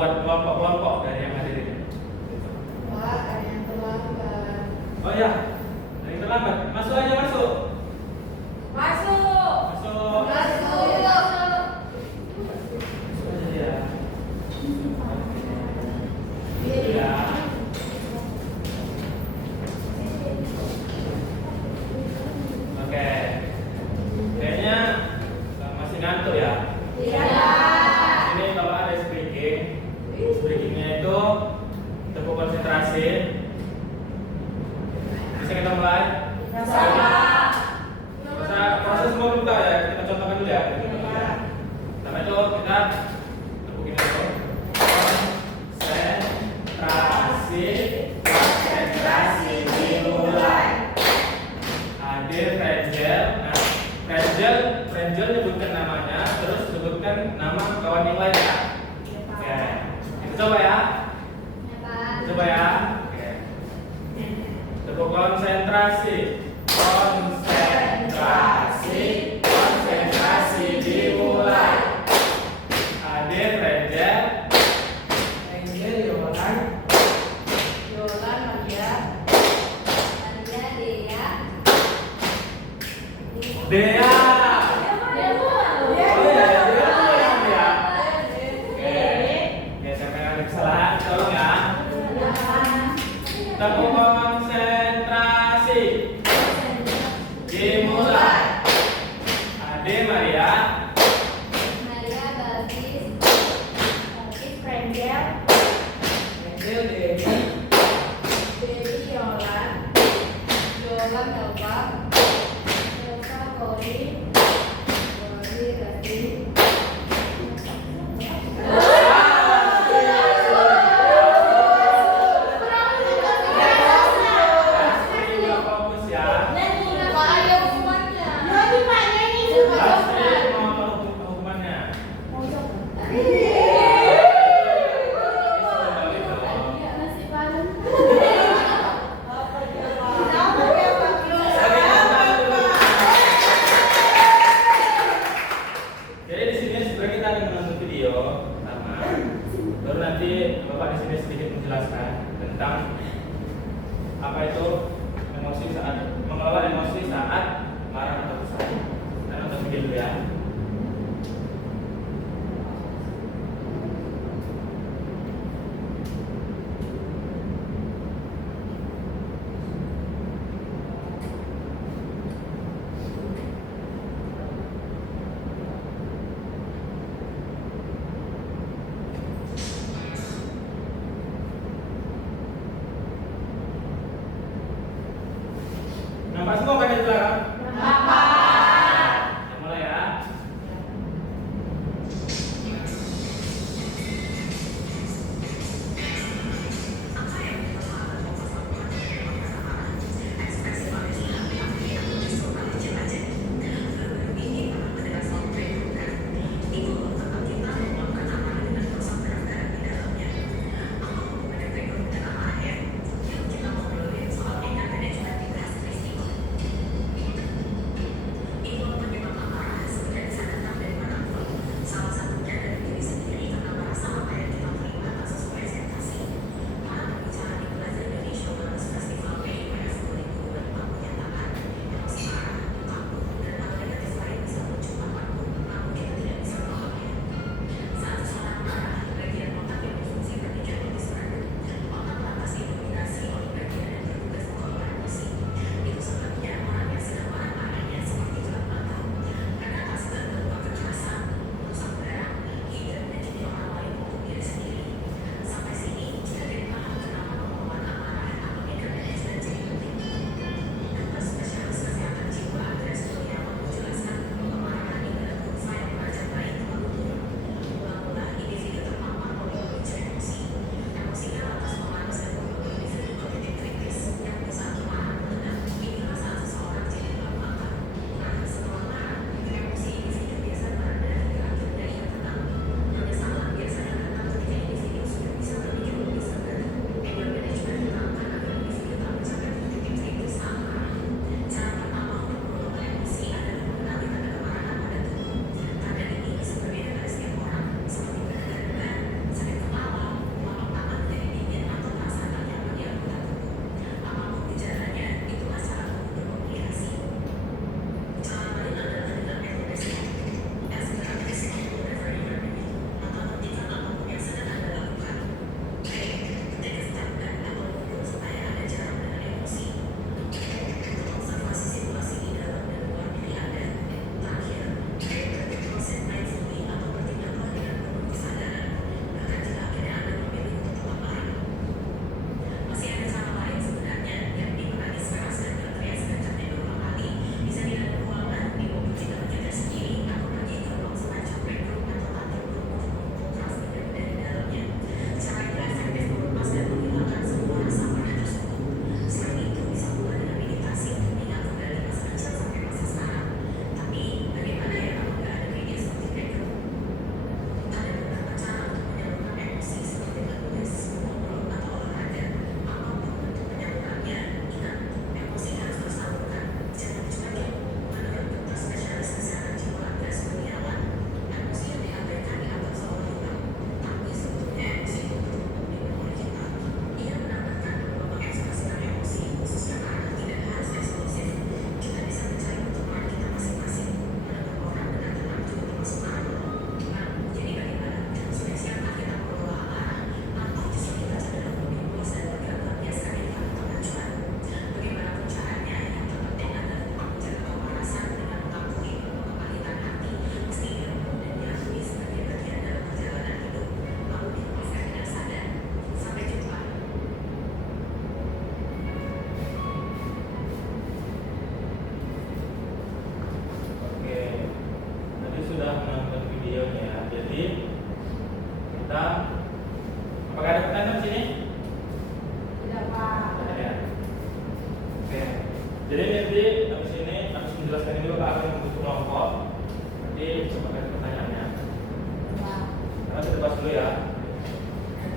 membuat kelompok-kelompok dari yang hadirin. Pak, ada yang terlambat. Oh ya, ada yang terlambat. Masuk aja masuk. Masuk. Masuk. Masuk. Masuk aja ya. Ya. Oke. Kayaknya masih ngantuk ya. Iya. Ini kalau ada speaking, speakingnya itu tepuk konsentrasi. Bisa kita mulai? Proses semua buka ya. Kita contohkan dulu ya. Pertama itu kita tepukin dulu. Konsentrasi dimulai. Hadir Frenjel. Nah, Frenjel nyebutkan namanya, terus sebutkan nama kawan yang lain ya. Oke, kita coba ya. Coba ya. Oke. Tepuk konsentrasi. Konsentrasi dimulai. Hadir Frenjel. Yolan Maria. Dea. Oh iya, Dea dulu ya. Oke. Ya, sampai ada kesalahan, tolong ya. Tepuk konsentrasi. Dimulai. Ade Maria. Dewi Yolan. Yolan Elva. Elva Kori. Kori Rati. Fokus ya. Pak, ada hukumannya. Lastri,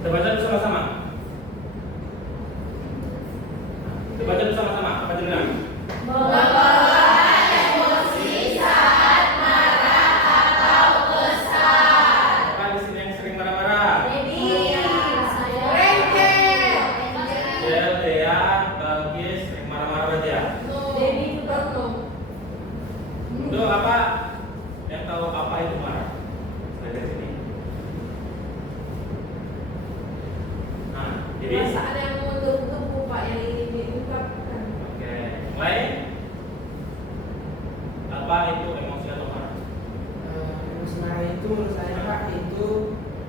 Kita baca dulu sama-sama. Kita baca dulu sama-sama. Kita baca dulu. Mengelola emosi saat marah atau kesal. Siapa di sini yang sering marah-marah? Del, Dea, Balkis sering marah-marah berarti ya? Untuk apa? Yang tahu apa itu marah? Dari sini. Nah, jadi Perasaan yang menggebu-gebu Pak yang ingin diungkapkan. oke, mulai. Apa itu emosi atau marah? Emosi marah itu menurut saya Pak itu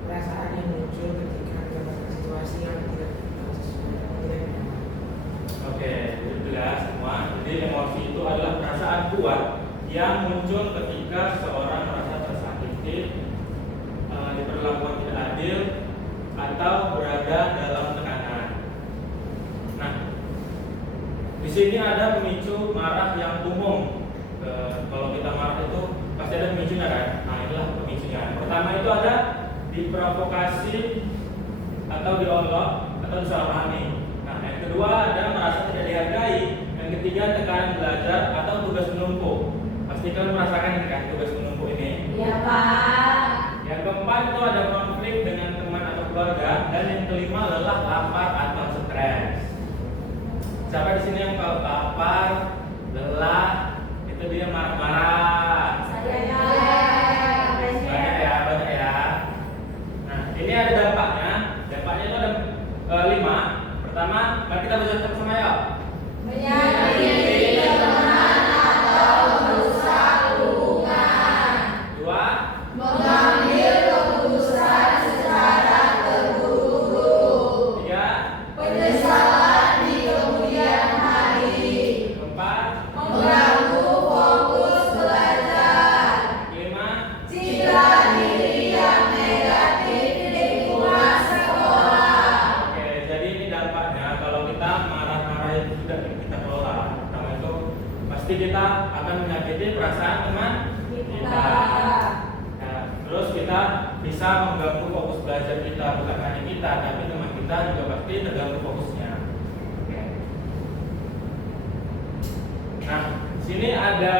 perasaan yang muncul ketika mendapatkan situasi yang tidak sesuai atau tidak nyaman. Oke, jadi jelas semua. Jadi emosi itu adalah perasaan kuat yang muncul ketika seorang merasa tersakiti, diperlakukan tidak adil, atau berada dalam tekanan. Nah, di sini ada pemicu marah yang umum. Kalau kita marah itu pasti ada pemicunya kan? Nah, inilah pemicunya. Pertama itu ada diprovokasi atau diolok atau disalahpahami. Nah, yang kedua ada merasa tidak dihargai. Yang ketiga tekanan belajar atau tugas menumpuk. Pasti kalian merasakan ini kan tugas menumpuk ini. Iya Pak. Yang keempat itu ada konflik dengan teman atau keluarga. Dan yang kelima lelah, lapar atau stres. Siapa di sini yang kalau lapar, lelah, itu dia marah-marah. Banyak ya. Nah, ini ada dampaknya. Dampaknya itu ada 5. Pertama, mari kita baca sama-sama ya. Menyakiti teman atau merusak hubungan. 2, Mengambil keputusan secara terburu-buru. 3, Penyesalan di kemudian hari. 4, Mengganggu fokus belajar. 5. Citra diri yang negatif di lingkungan sekolah. Oke, jadi ini dampaknya kalau kita marah-marah itu tidak kita kelola. Pertama itu pasti kita akan menyakiti perasaan teman kita. Nah, terus kita bisa mengganggu fokus belajar kita, bukan hanya kita, tapi teman kita juga pasti terganggu fokusnya. Oke. Nah, sini ada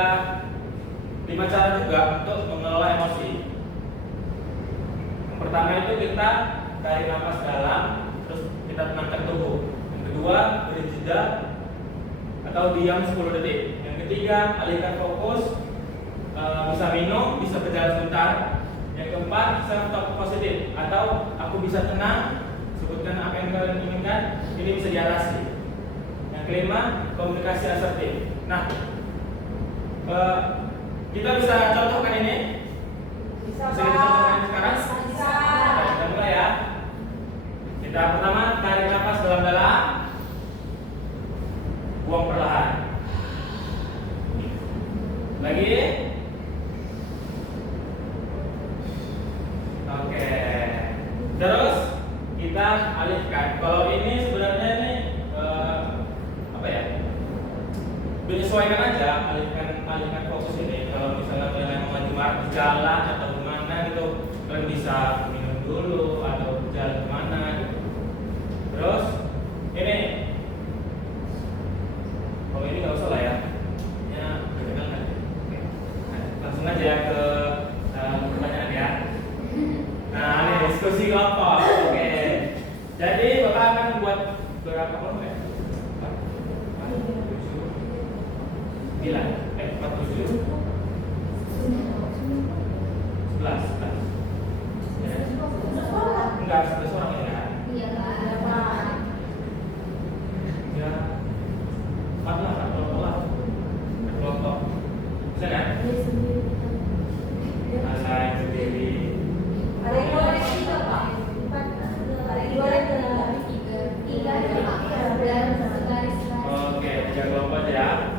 5 cara juga untuk mengelola emosi. Yang pertama itu kita tarik nafas dalam, terus kita tenangkan tubuh. Yang kedua, beri jeda atau diam 10 detik. Yang ketiga, alihkan fokus, bisa minum, bisa berjalan sebentar. Yang keempat, self talk positif atau aku bisa tenang, sebutkan apa yang kalian inginkan, ini bisa diatasi. Yang kelima, komunikasi asertif. Nah, kita bisa contohkan ini. Bisa Bisa dicontohkan sekarang? Bisa. Nah, kita mulai ya. Kita pertama tarik nafas dalam-dalam, buang perlahan. Lagi. Oke. Terus kita alihkan. Kalau ini sebenarnya ini apa ya? Menyesuaikan aja, alihkan fokus ini. Kalau misalnya kalian memang lagi marah di jalan atau kemana gitu, kalian bisa minum dulu atau jalan kemana gitu. Terus ini, kalau ini nggak usah lah ya, ya perkenalkan. Oke. Nah, langsung aja ke pertanyaan ya. Nah, ini diskusi kelompok. Oke. Jadi bapak akan membuat beberapa kelompok ya. 9, 47, 11. Enggak, 11 orang ya. Iya Pak. Ya, 4 lah, kelompok. Bisa kan? Asain sendiri. Ada yang boleh tiga Pak. Ada yang boleh tiga. Oke, 3 kelompok ya.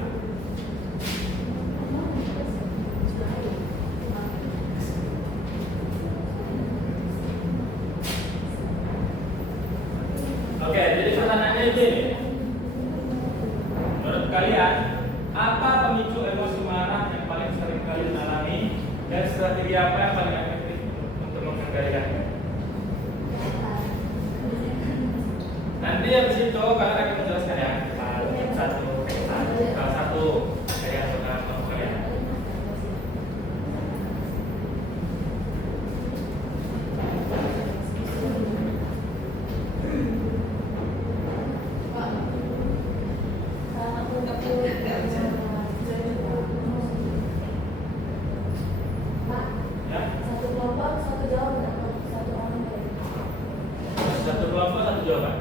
Oke, jadi pertanyaannya ini. Menurut kalian, apa pemicu emosi marah yang paling sering kalian alami dan strategi apa yang paling efektif untuk mengendalikannya? Nanti habis itu kalian akan menjelaskan ya salah satu dari anggota kelompok kalian. Ya, Satu kelompok, satu jawaban, satu orang. satu kelompok satu jawaban.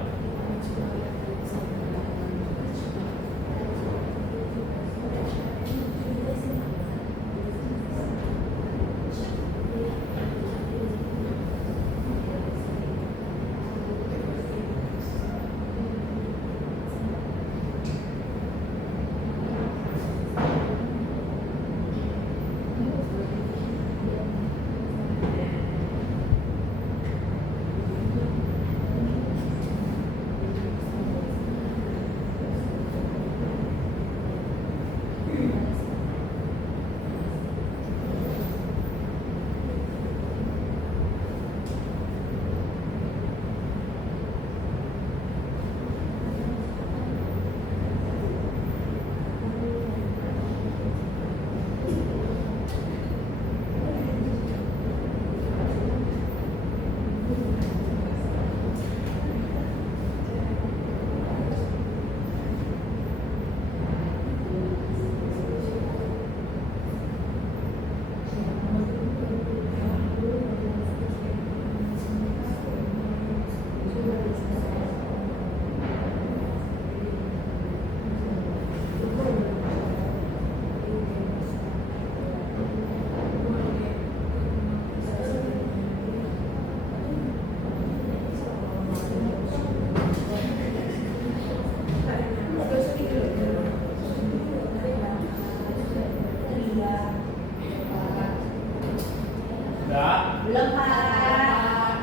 Sudah? Belum Pak.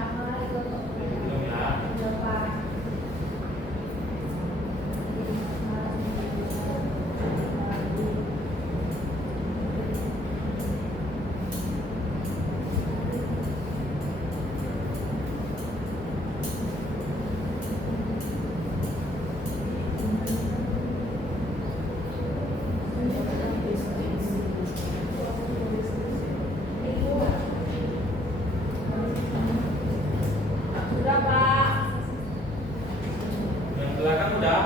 Belum ya? Belum Pak. Sudah Pak. Yang belakang udah?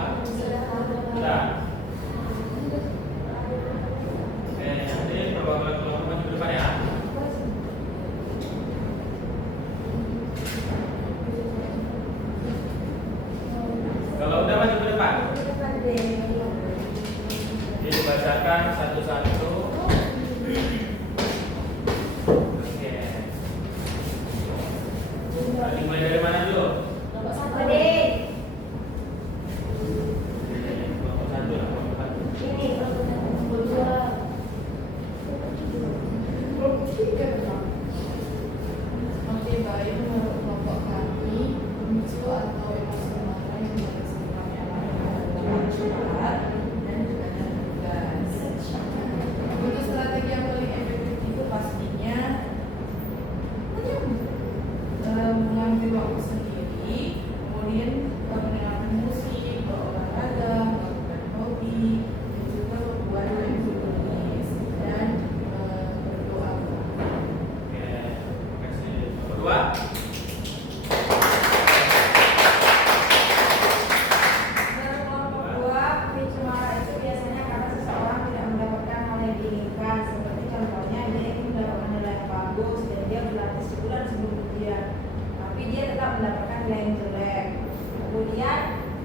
Udah. Oke, nanti perwakilan kelompok maju ke depan ya. Kalau udah maju ke depan. Dibacakan satu-satu. Oke. Dimulai dari mana dulu? Kelompok satu deh. Kelompok satu lah, kelompok satu. Ini kelompok dua. Oke, baik menurut kelompok kami, pemicu atau emosi marah yang biasa kami alami cepat dan juga ada tugas. Untuk strategi yang paling efektif itu pastinya mengambil waktu sendiri, kemudian mendengarkan musik, berolahraga, melakukan hobi, dan juga membuat mindfulness dan berdoa. Oke, terima kasih. Nomor dua. Dalam kelompok dua, pemicu marah itu biasanya karena seseorang tidak mendapatkan hal yang diinginkan. Seperti contohnya dia ingin mendapatkan nilai yang bagus dan dia berlatih sebulan sebelum ujian, tapi dia tetap mendapatkan nilai yang jelek. Kemudian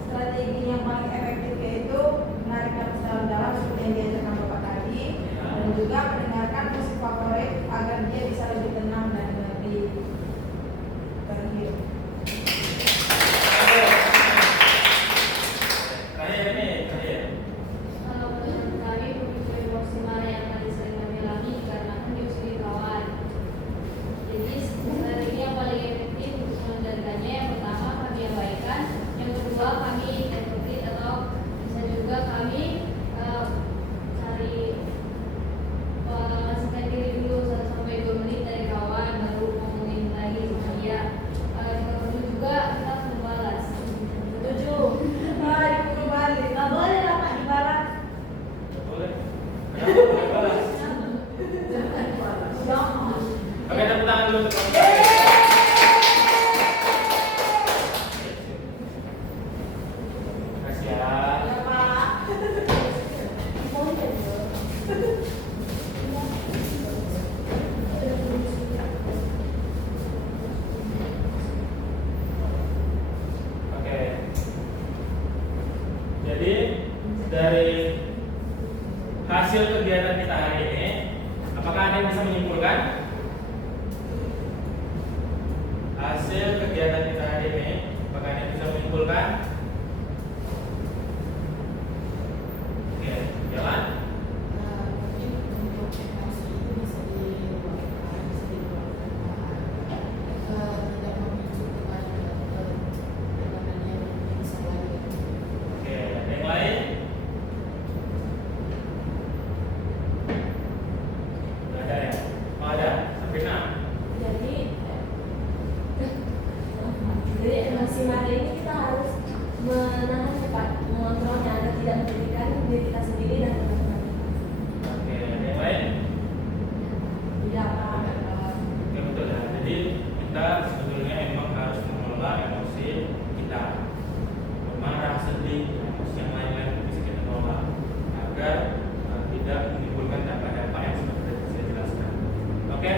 strategi yang paling efektif yaitu menarik nafas dalam-dalam seperti yang diajarkan Bapak tadi, dan juga mendengarkan musik favorit agar dia bisa lebih tenang dan lebih terhibur. Terakhir ini, terakhir. Menurut kami pemicu emosi marah yang paling sering kami alami dikarenakan diusiri kawan. Jadi strategi yang paling efektif untuk mengendalikannya yang pertama kami abaikan, yang kedua kami interpret atau dulu untuk kamu. Makasih ya. Ya Pak. Oke. Jadi dari hasil kegiatan kita hari ini, apakah ada yang bisa menyimpulkan? Hasil kegiatan kita hari ini, apakah ada yang bisa menyimpulkan? Oke, jalan. Mungkin untuk ekspektasi itu bisa dilakukan tidak memicu kepada namanya bisa lagi. Oke, ada yang lain? Nggak ada ya? Oh ada, Sabrina. Jadi emosi marah ini kita harus menahan cepat, mengontrolnya agar tidak merugikan diri kita sendiri dan teman-teman. Oke, ada yang lain? Tidak apa. Oke, betul ya. Jadi kita sebetulnya emang harus mengelola emosi kita. Marah, sedih, emosi yang lain-lain bisa kita kelola agar tidak menimbulkan dampak-dampak yang sudah saya jelaskan. Oke,